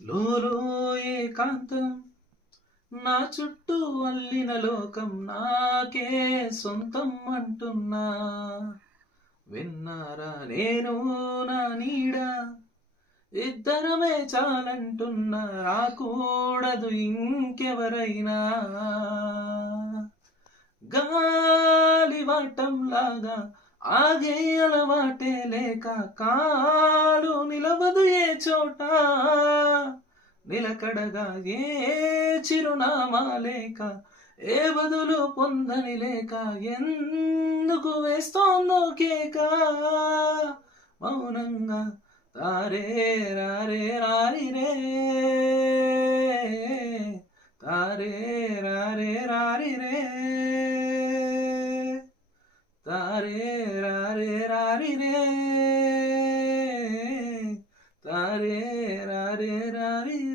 లోలో ఏకాంతం నా చుట్టూ అల్లిన లోకం నాకే సొంతం అంటున్నా విన్నారా నేను నా నీడ ఇద్దరమే చాలంటున్నా రాకూడదు ఇంకెవరైనా గాలివాటంలాగా ఆగే అలవాటే లేక కాలు నిలవదు ఏ చోట నిలకడగా ఏ చిరునామా లేక ఏ బదులు పొందని లేక ఎందుకు వేస్తోందో కేక మౌనంగా తారే రారే రారిరే తారే రారే రారిరే తారే రారే రారిరే తారే రారే రారిరే